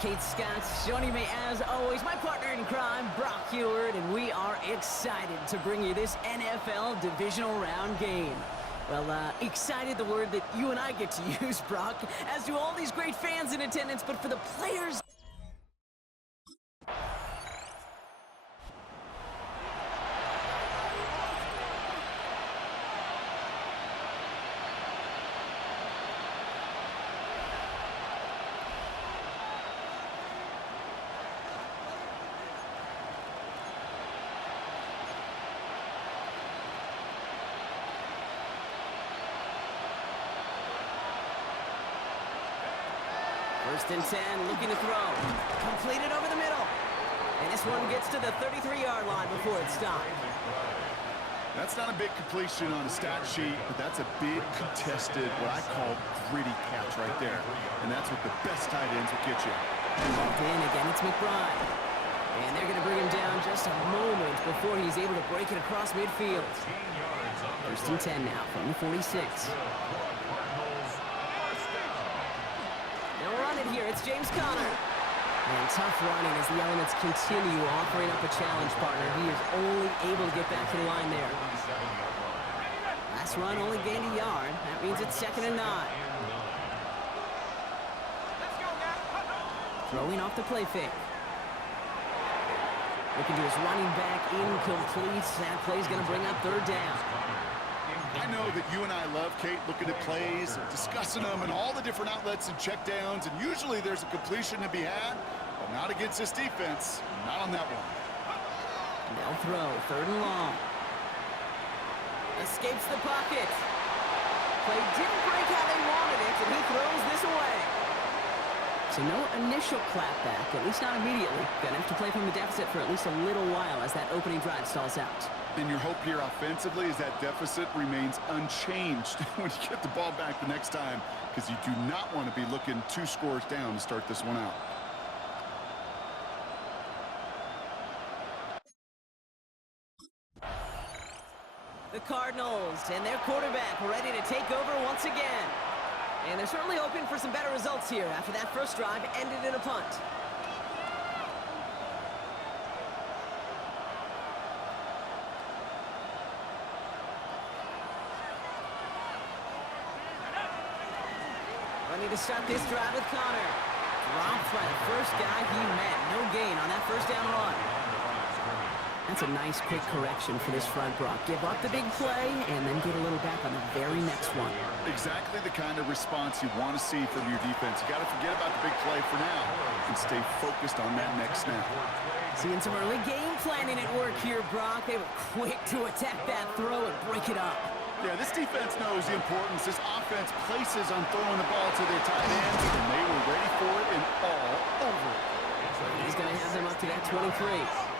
Kate Scott. Joining me as always, my partner in crime, Brock Heward, and we are excited to bring you this NFL Divisional Round game. Well, excited, the word that you and I get to use, Brock, as do all these great fans in attendance, but for the players... First and 10, looking to throw. Completed over the middle. And this one gets to the 33-yard line before it's stopped. That's not a big completion on a stat sheet, but that's a big contested, what I call gritty catch right there. And that's what the best tight ends will get you. Locked in again, it's McBride. And they're going to bring him down just a moment before he's able to break it across midfield. First and 10 now from the 46. Here, it's James Conner. And tough running as the elements continue offering up a challenge partner. He is only able to get back to the line there. Last run only gained a yard. That means it's 2nd and 9. Throwing off the play fake. Looking to his running back, incomplete. That play's going to bring up 3rd down. I know that you and I love, Kate, looking at plays, discussing them, and all the different outlets and checkdowns, and usually there's a completion to be had, but not against this defense. Not on that one. They'll throw, 3rd and long. Escapes the pocket. Play didn't break how they wanted it, and he throws this away. So no initial clapback, at least not immediately. Gonna have to play from the deficit for at least a little while as that opening drive stalls out. And your hope here offensively is that deficit remains unchanged when you get the ball back the next time, because you do not want to be looking 2 scores down to start this one out. The Cardinals and their quarterback ready to take over once again. And they're certainly hoping for some better results here after that first drive ended in a punt. Ready to start this drive with Conner. Dropped by the first guy he met. No gain on that first down run. That's a nice quick correction for this front, Brock. Give up the big play and then get a little back on the very next one. Exactly the kind of response you want to see from your defense. You got to forget about the big play for now and stay focused on that next snap. Seeing some early game planning at work here, Brock. They were quick to attack that throw and break it up. Yeah, this defense knows the importance this offense places on throwing the ball to their tight ends, and they were ready for it and all over it. He's going to have them up to that 23.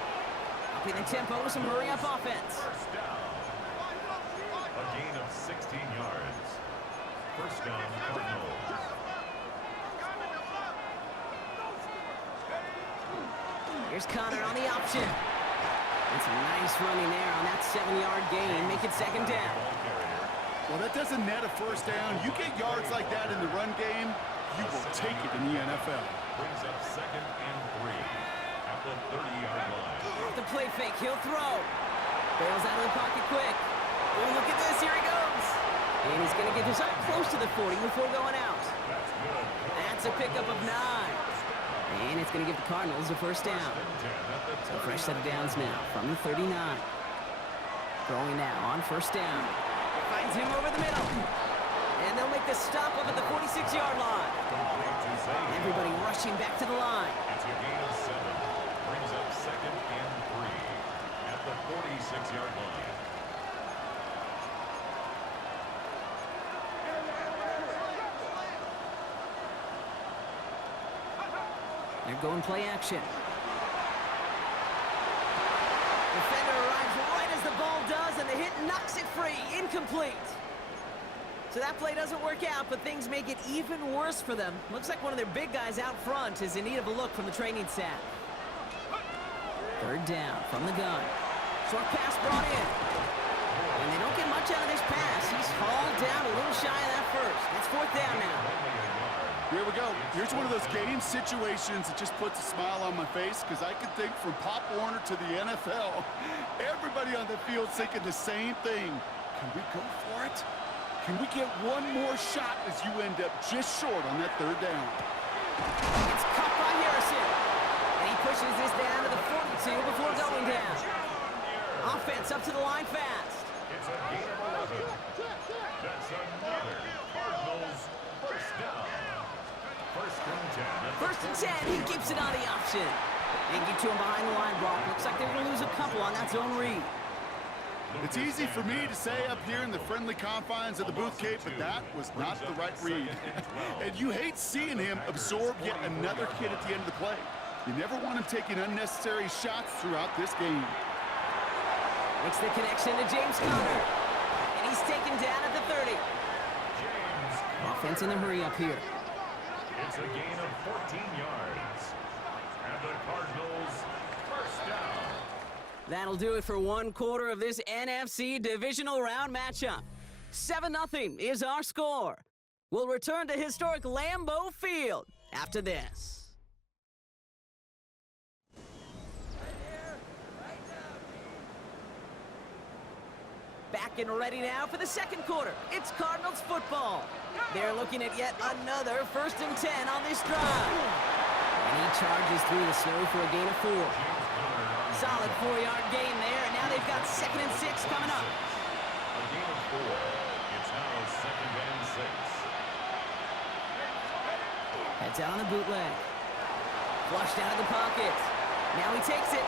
Upping the tempo with some hurry-up offense. A gain of 16 yards. First down, Cardinals. Here's Conner on the option. And some nice running there on that 7-yard gain. Make it 2nd down. Well, that doesn't net a first down. You get yards like that in the run game, you will take it in the NFL. Brings up 2nd and 3 at the 30-yard line. The play fake, he'll throw. Bails out of the pocket quick. Oh, look at this, here he goes. And he's going to get this up close to the 40 before going out. That's a pickup of 9. And it's going to give the Cardinals a first down. So a fresh set of downs now from the 39. Throwing now on first down. Finds him over the middle. And they'll make the stop up at the 46-yard line. Everybody rushing back to the line. It's a gain of 7. Brings up 2nd and 3 at the 46-yard line. They're going play action. Defender arrives right as the ball does, and the hit knocks it free. Incomplete. So that play doesn't work out, but things make it even worse for them. Looks like one of their big guys out front is in need of a look from the training staff. 3rd down from the gun. Short pass brought in. And they don't get much out of this pass. He's hauled down a little shy of that first. That's 4th down now. Here we go. Here's one of those game situations that just puts a smile on my face because I can think from Pop Warner to the NFL. Everybody on the field thinking the same thing. Can we go for it? Can we get one more shot as you end up just short on that third down? It's caught by Harrison. And he pushes this down to the 42 before going down. Offense up to the line fast. It's a gain of 11. That's another Cardinals first down. First and 10. First and 10, he keeps it on the option. And get to him behind the line block. Looks like they're going to lose a couple on that zone read. It's easy for me to say up here in the friendly confines of the booth, Kate, but that was not the right read. And you hate seeing him absorb yet another kid at the end of the play. You never want him taking unnecessary shots throughout this game. Makes the connection to James Conner. And he's taken down at the 30. Offense in the hurry up here. It's a gain of 14 yards. And the Cardinals first down. That'll do it for one quarter of this NFC divisional round matchup. 7-0 is our score. We'll return to historic Lambeau Field after this. Back and ready now for the second quarter. It's Cardinals football. They're looking at yet another 1st and 10 on this drive. And he charges through the snow for a gain of 4. Solid 4-yard gain there, and now they've got 2nd and 6 coming up. A gain of 4. It's now 2nd and 6. Heads out on the bootleg. Flushed out of the pocket. Now he takes it.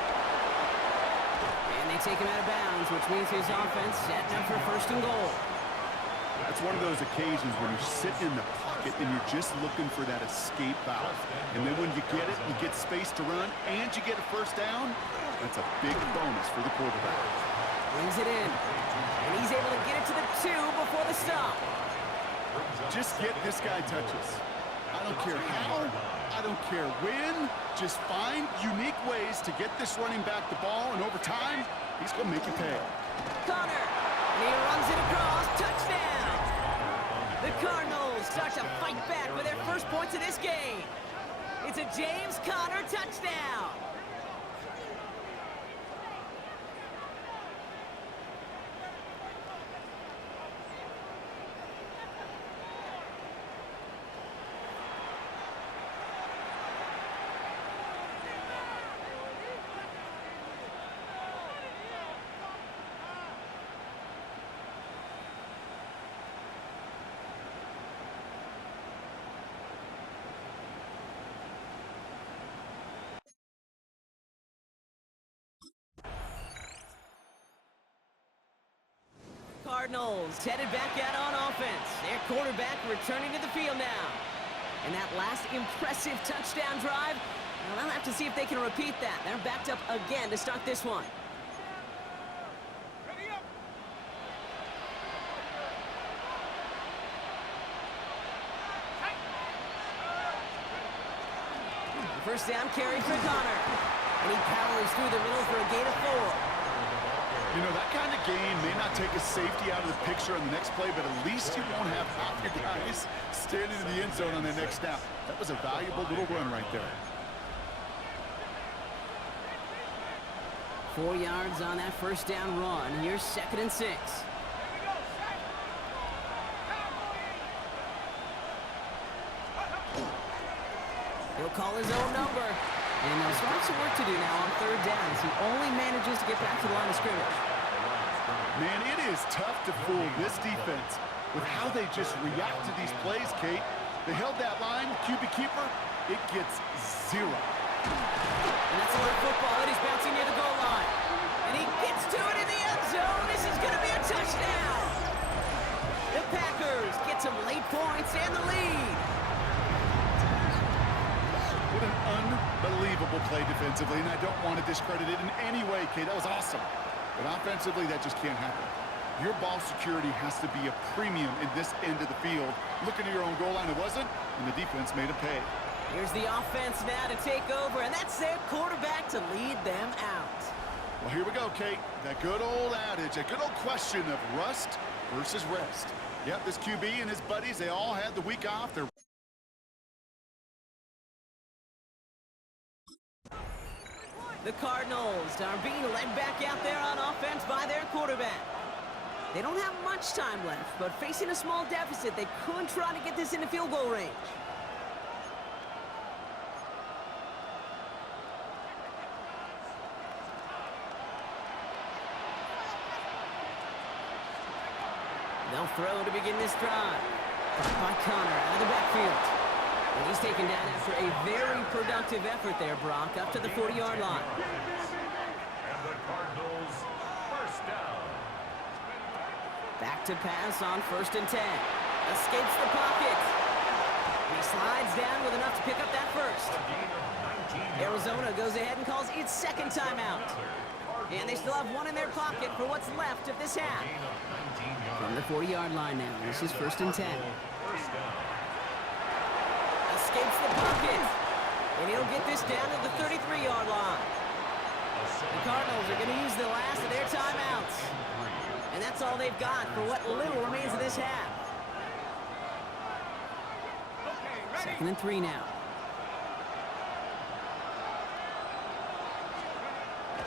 And they take him out of bounds, which means his offense setting up for 1st and goal. It's one of those occasions when you're sitting in the pocket and you're just looking for that escape valve. And then when you get it, you get space to run, and you get a 1st down, that's a big bonus for the quarterback. Brings it in. And he's able to get it to the 2 before the stop. Just get this guy touches. I don't care how, I don't care when. Just find unique ways to get this running back the ball, and over time, he's going to make you pay. Conner. And he runs it across. Touchdown. The Cardinals start to fight back with their first points of this game. It's a James Conner touchdown. Cardinals headed back out on offense. Their quarterback returning to the field now. And that last impressive touchdown drive, well, they'll have to see if they can repeat that. They're backed up again to start this one. First down carry for Conner. And he powers through the middle for a gain of 4. You know, that kind of game may not take a safety out of the picture on the next play, but at least you won't have half your guys standing in the end zone on the next snap. That was a valuable little run right there. 4 yards on that first down run. Here's 2nd and 6. He'll call his own number. And they'll start some work to do now on 3rd down as he only manages to get back to the line of scrimmage. Man, it is tough to fool this defense with how they just react to these plays, Kate. They held that line, QB keeper, it gets 0. And that's a lot of football, and he's bouncing near the goal line. And he gets to it in the end zone. This is going to be a touchdown. The Packers get some late points and the lead. What an unbelievable play defensively, and I don't want to discredit it in any way, Kate. That was awesome. But offensively, that just can't happen. Your ball security has to be a premium in this end of the field. Looking at your own goal line, it wasn't, and the defense made it pay. Here's the offense now to take over, and that's their quarterback to lead them out. Well, here we go, Kate. That good old adage, a good old question of rust versus rest. Yep, this QB and his buddies, they all had the week off. They're The Cardinals are being led back out there on offense by their quarterback. They don't have much time left, but facing a small deficit, they could try to get this into field goal range. They'll throw to begin this drive. Caught by Connor out of the backfield. And he's taken down after a very productive effort there, Brock, up to the 40-yard line. And the Cardinals first down. Back to pass on 1st and 10. Escapes the pocket. And he slides down with enough to pick up that first. A gain of 19 yards. Arizona goes ahead and calls its second timeout. And they still have one in their pocket for what's left of this half. Gain of 19 yards. From the 40-yard line now, this is 1st and 10. First down. Escapes the pocket. And he'll get this down to the 33-yard line. The Cardinals are going to use the last of their timeouts. And that's all they've got for what little remains of this half. 2nd and 3 now.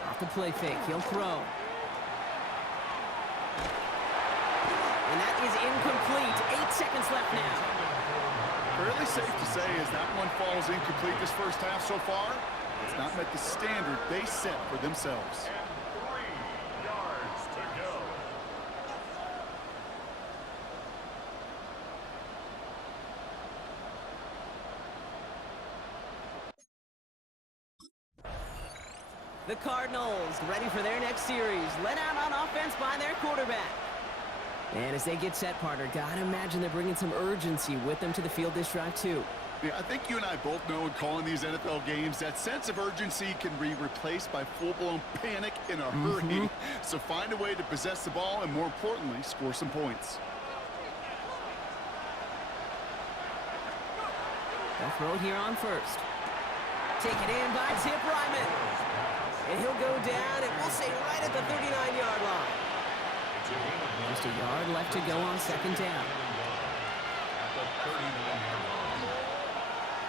Off the play fake, he'll throw. And that is incomplete. 8 seconds left now. Fairly safe to say as that one falls incomplete this first half so far. It's not met the standard they set for themselves. And 3 yards to go. The Cardinals ready for their next series. Led out on offense by their quarterback. And as they get set, partner, gotta imagine they're bringing some urgency with them to the field this drive, too. Yeah, I think you and I both know in calling these NFL games that sense of urgency can be replaced by full-blown panic in a hurry. So find a way to possess the ball and, more importantly, score some points. They'll throw it here on 1st. Taken in by Tip Ryman. And he'll go down, and we'll say right at the 39-yard line. Just a yard left to go on 2nd down. At the 39-yard line.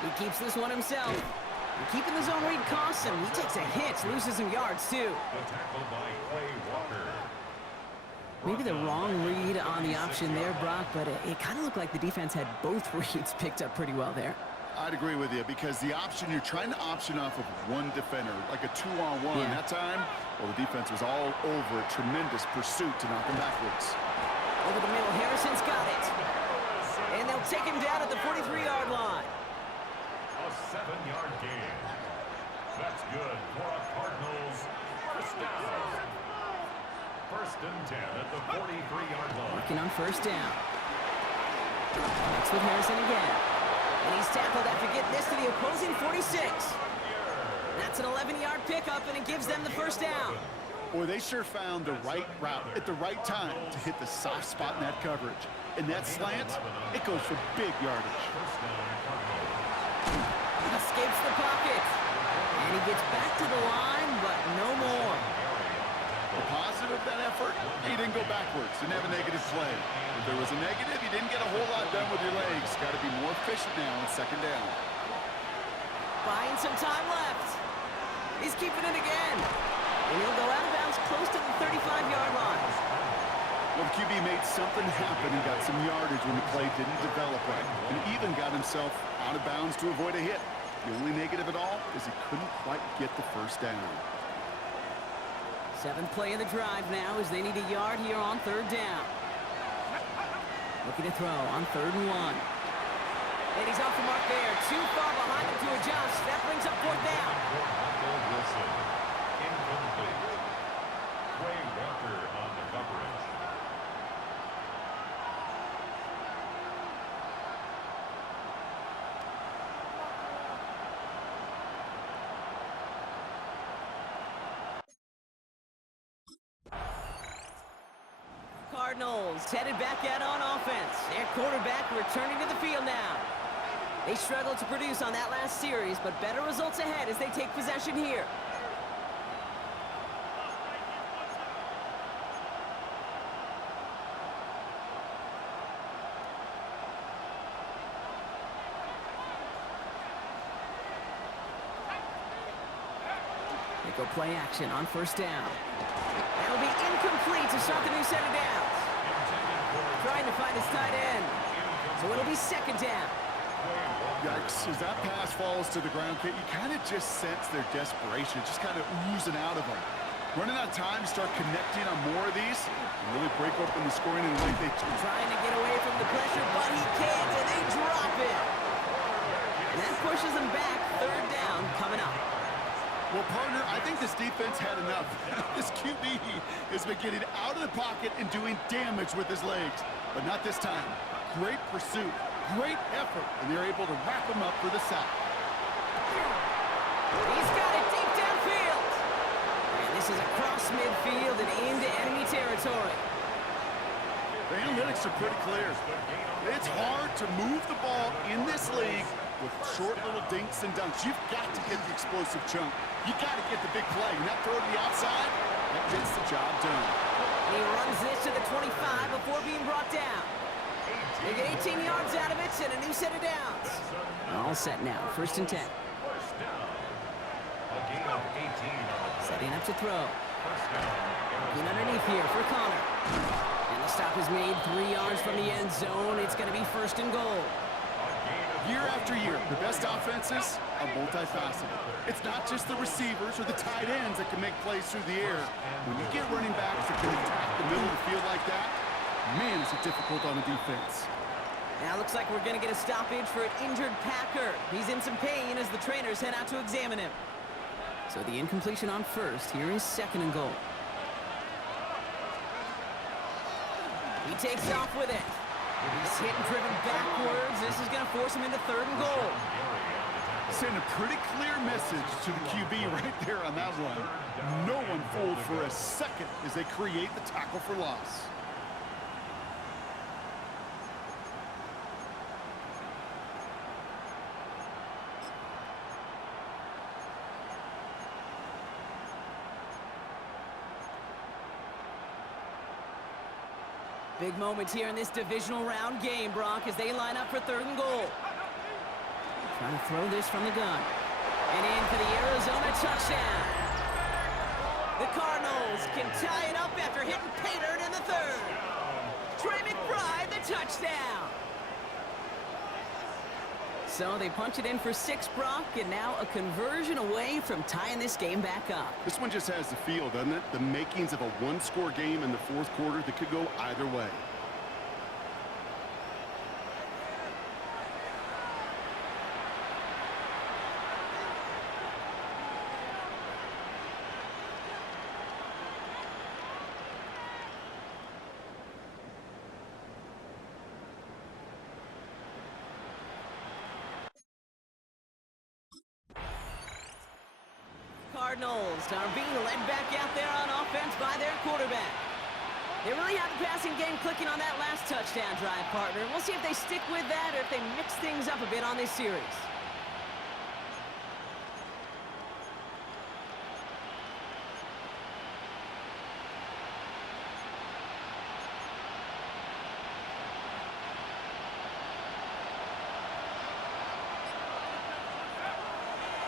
He keeps this one himself. And keeping the zone read costs him. He takes a hit, loses some yards, too. The tackle by Quay Walker. Maybe the wrong read on the option there, Brock, but it kind of looked like the defense had both reads picked up pretty well there. I'd agree with you because the option, you're trying to option off of one defender, like a 2-on-1 that time. Well, the defense was all over a tremendous pursuit to knock him backwards. Over the middle, Harrison's got it. And they'll take him down at the 43-yard line. A 7-yard gain. That's good for a Cardinals first down. 1st and 10 at the 43-yard line. Working on 1st down. Next with Harrison again. And he's tackled after getting this to the opposing 46. That's an 11-yard pickup, and it gives them the 1st down. Boy, they sure found the right route at the right time to hit the soft spot in that coverage. And that slant, it goes for big yardage. Escapes the pocket. And he gets back to the line, but no more. The positive of that effort, he didn't go backwards, didn't have a negative play. If there was a negative, you didn't get a whole lot done with your legs. Got to be more efficient now on 2nd down. Buying some time left. He's keeping it again. And he'll go out of bounds close to the 35-yard line. Well, the QB made something happen and got some yardage when the play didn't develop right. And even got himself out of bounds to avoid a hit. The only negative at all is he couldn't quite get the 1st down. 7th play of the drive now as they need a yard here on 3rd down. Looking to throw on 3rd and 1. And he's off the mark there. Too far behind him to adjust. That brings up 4th down. Wilson. Incomplete. Quay Walker on the coverage. Cardinals headed back out on offense. Their quarterback returning to the field now. They struggled to produce on that last series, but better results ahead as they take possession here. They go play action on first down. That'll be incomplete to start the new set of downs. Trying to find his tight end. So it'll be second down. Yikes, as that pass falls to the ground, Kate, you kind of just sense their desperation, just kind of oozing out of them. Running out of time to start connecting on more of these and really break open the scoring in the way they choose. Trying to get away from the pressure, but he can't, and they drop it. And that pushes them back. Third down coming up. Well, partner, I think this defense had enough. This QB has been getting out of the pocket and doing damage with his legs, but not this time. Great pursuit, great effort, and they're able to wrap him up for the sack. He's got it deep downfield. And this is across midfield and into enemy territory. The analytics are pretty clear. It's hard to move the ball in this league with short little dinks and dunks. You've got to get the explosive chunk. You got to get the big play. And that throw to the outside, that gets the job done. He runs this to the 25 before being brought down. They get 18 yards out of it and a new set of downs. All set now, first and 10. Setting up to throw. Looking underneath here for Connor. And the stop is made 3 yards from the end zone. It's going to be first and goal. Year after year, the best offenses are multifaceted. It's not just the receivers or the tight ends that can make plays through the air. When you get running backs that can attack the middle of the field like that, man, is it difficult on the defense. Now looks like we're going to get a stoppage for an injured Packer. He's in some pain as the trainers head out to examine him. So the incompletion on first. Here is second and goal. He takes off with it. He's hit and driven backwards. This is going to force him into third and goal. Send a pretty clear message to the QB right there on that one. No one fooled for a second as they create the tackle for loss. Big moments here in this divisional round game, Brock, as they line up for third and goal. Trying to throw this from the gun. And in for the Arizona touchdown. The Cardinals can tie it up after hitting pay dirt in the third. Trey McBride, the touchdown. So they punch it in for 6, Brock, and now a conversion away from tying this game back up. This one just has the feel, doesn't it? The makings of a one-score game in the fourth quarter that could go either way. Cardinals are being led back out there on offense by their quarterback. They really have the passing game clicking on that last touchdown drive, partner. We'll see if they stick with that or if they mix things up a bit on this series.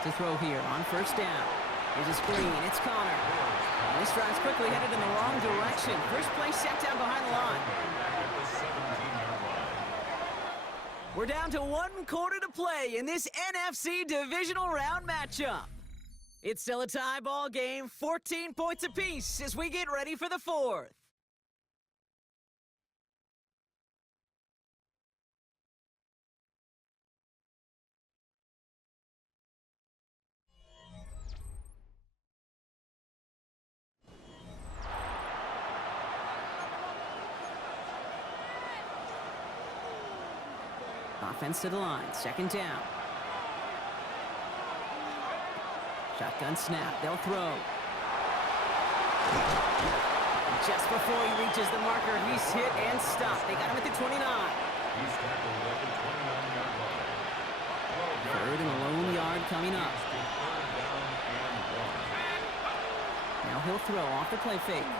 To throw here on first down. Here's a screen. It's Connor. This drive's quickly headed in the wrong direction. First play set down behind the line. We're down to 1 quarter to play in this NFC divisional round matchup. It's still a tie ball game, 14 points apiece as we get ready for the fourth. Offense to the line, second down. Shotgun snap, they'll throw. Just before he reaches the marker, he's hit and stopped. They got him at the 29. He's tackled at the 29-yard line. Third and a lone yard coming up. Now he'll throw off the play fake.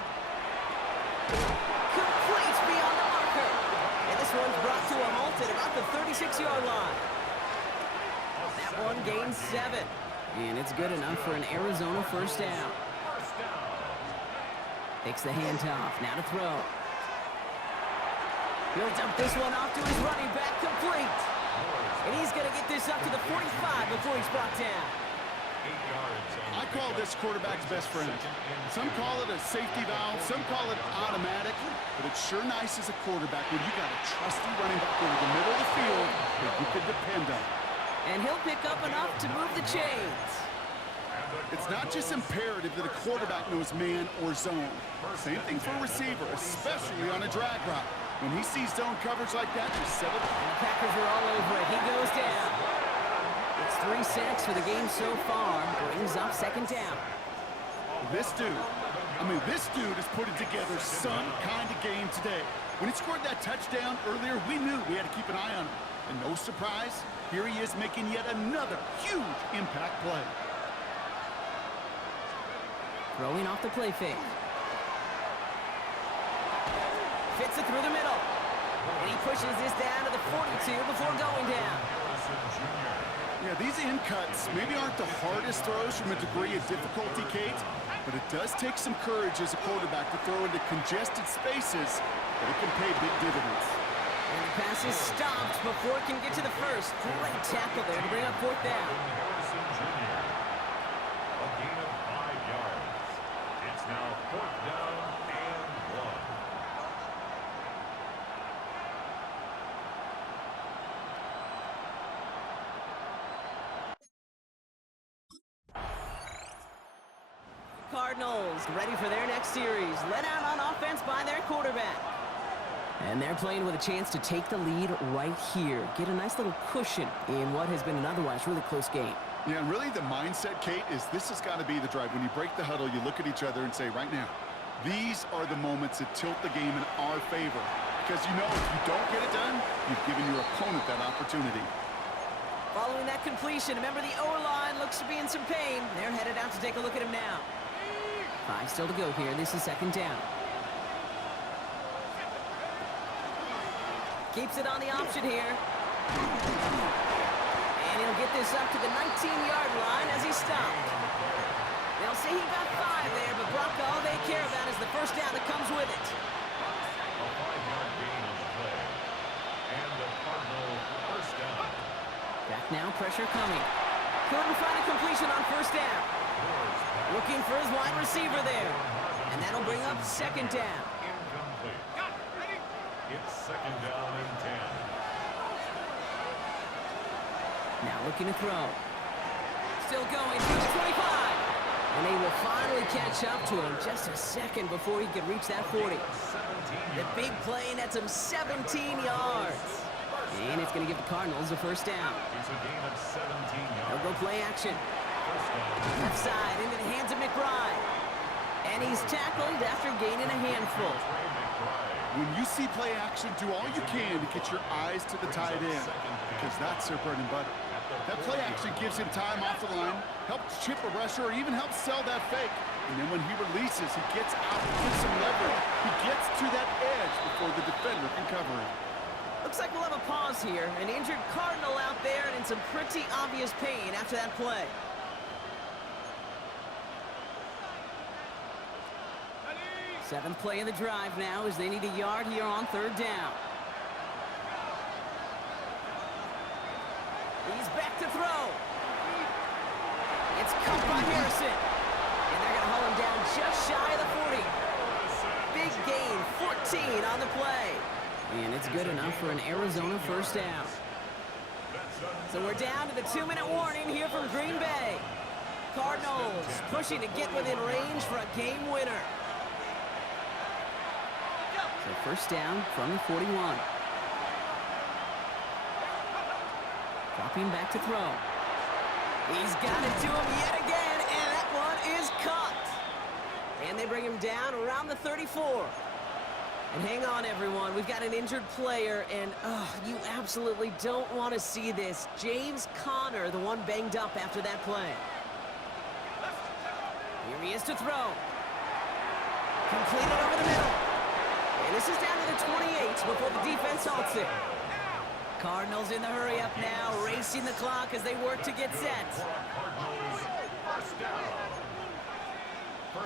Complete beyond the marker. And this one's brought to a halt at about the 36-yard line. That one gains 7. And it's good enough for an Arizona first down. Takes the handoff. Now to throw. He'll dump this one off to his running back, complete. And he's going to get this up to the 45 before he's brought down. I call this quarterback's best friend. Some call it a safety valve, some call it automatic, but it's sure nice as a quarterback when you got a trusty running back over the middle of the field that you can depend on. And he'll pick up enough to move the chains. It's not just imperative that a quarterback knows man or zone. Same thing for a receiver, especially on a drag route. When he sees zone coverage like that, he's set up. And the Packers are all over it. He goes down. It's 3 sacks for the game so far. Brings up second down. This dude is putting together some kind of game today. When he scored that touchdown earlier, we knew we had to keep an eye on him. And no surprise, here he is making yet another huge impact play. Throwing off the play fake. Fits it through the middle. And he pushes this down to the 42 before going down. Yeah, these in cuts maybe aren't the hardest throws from a degree of difficulty, Kate, but it does take some courage as a quarterback to throw into congested spaces, but it can pay big dividends. And the pass is stopped before it can get to the first. Great tackle there to bring up fourth down. A gain of 5 yards. It's now fourth down and 1. Cardinals ready for their next series. Let out on offense by their quarterback. And they're playing with a chance to take the lead right here. Get a nice little cushion in what has been an otherwise really close game. Yeah, and really the mindset, Kate, is this has got to be the drive. When you break the huddle, you look at each other and say, right now, these are the moments that tilt the game in our favor. Because you know if you don't get it done, you've given your opponent that opportunity. Following that completion, remember the O-line looks to be in some pain. They're headed out to take a look at him now. 5 still to go here. This is second down. Keeps it on the option here. And he'll get this up to the 19-yard line as he stopped. They'll say he got 5 there, but Brock, all they care about is the first down that comes with it. A 5-yard gain on the play. And the Cardinal first down. Back now, pressure coming. Couldn't find a completion on first down. Looking for his wide receiver there. And that'll bring up second down. Incomplete. It's second down and 10. Now looking to throw. Still going through the 25. And they will finally catch up to him just a second before he could reach that 40. The big play nets him 17 yards. And it's going to give the Cardinals a first down. It's a gain of 17 yards. They'll go play action. Left side into the hands of McBride. And he's tackled after gaining a handful. When you see play action, do all you can to get your eyes to the tight end, because that's their bread and butter. That play action gives him time off the line, helps chip a rusher, or even helps sell that fake. And then when he releases, he gets out and gets some leverage. He gets to that edge before the defender can cover him. Looks like we'll have a pause here. An injured Cardinal out there and in some pretty obvious pain after that play. Seventh play of the drive now as they need a yard here on third down. He's back to throw. It's caught by Harrison. And they're going to haul him down just shy of the 40. Big gain, 14 on the play. And it's good enough for an Arizona first down. So we're down to the 2-minute warning here from Green Bay. Cardinals pushing to get within range for a game winner. So first down from the 41. Dropping back to throw. He's got it to him yet again, and that one is caught. And they bring him down around the 34. And hang on, everyone. We've got an injured player, and you absolutely don't want to see this. James Conner, the one banged up after that play. Here he is to throw. Completed over the middle. And this is down to the 28 before the defense halts it. Cardinals in the hurry up now, racing the clock as they work to get set.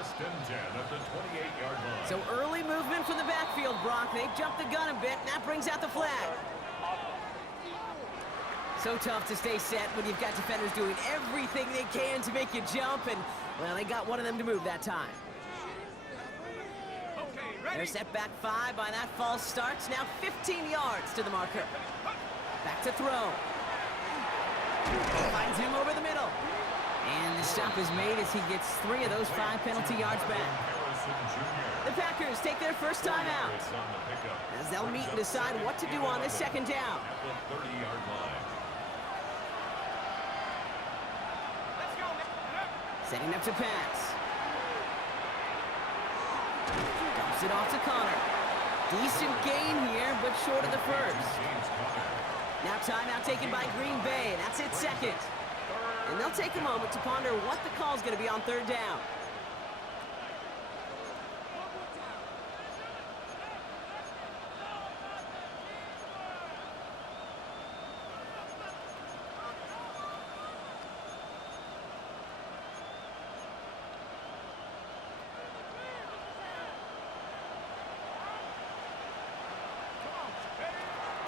First and 10 at the 28-yard line. So early movement from the backfield, Brock. They jumped the gun a bit, and that brings out the flag. So tough to stay set when you've got defenders doing everything they can to make you jump, and, well, they got one of them to move that time. They're set back 5 by that false start. Now 15 yards to the marker. Back to throw. Finds him over the middle. And the stop is made as he gets 3 of those 5 penalty yards back. The Packers take their first time out, as they'll meet and decide what to do on this second down. At the 30-yard line. Setting up to pass. Dumps it off to Connor. Decent gain here, but short of the first. Now timeout taken by Green Bay. That's its second. And they'll take a moment to ponder what the call's going to be on third down.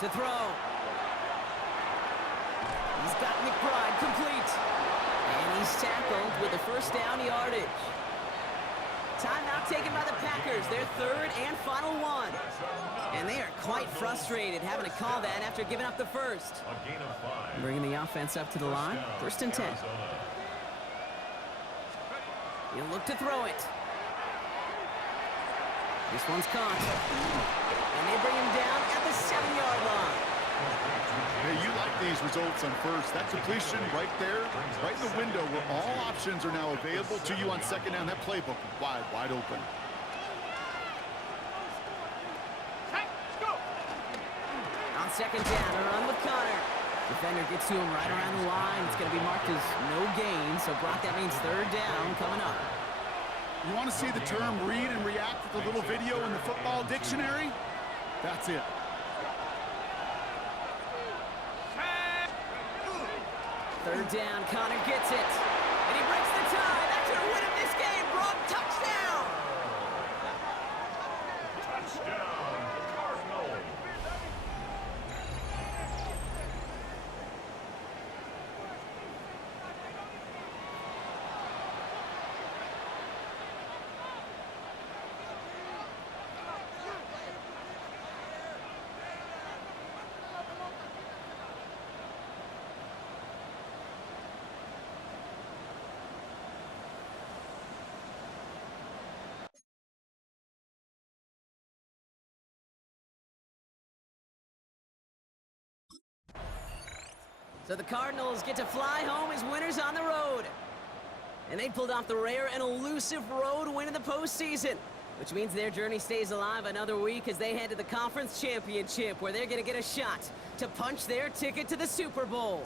To throw. He's got McBride complete. And he's tackled with the first down yardage. Timeout taken by the Packers, their third and final one. And they are quite frustrated having to call that after giving up the first. A gain of 5. Bringing the offense up to the line, first and 10. He'll look to throw it. This one's caught. And they bring him down at the 7-yard line. Hey, you like these results on first. That completion right there, right in the window where all options are now available to you on second down. That playbook wide open. On second down, a run with Connor. Defender gets to him right around the line. It's going to be marked as no gain. So, Brock, that means third down coming up. You want to see the term read and react with a little video in the football dictionary? That's it. Third down, Connor gets it. And he breaks the tie. That's going to win him this game. Brock, touchdown! Touchdown, Cardinals. So the Cardinals get to fly home as winners on the road. And they pulled off the rare and elusive road win in the postseason, which means their journey stays alive another week as they head to the Conference Championship, where they're going to get a shot to punch their ticket to the Super Bowl.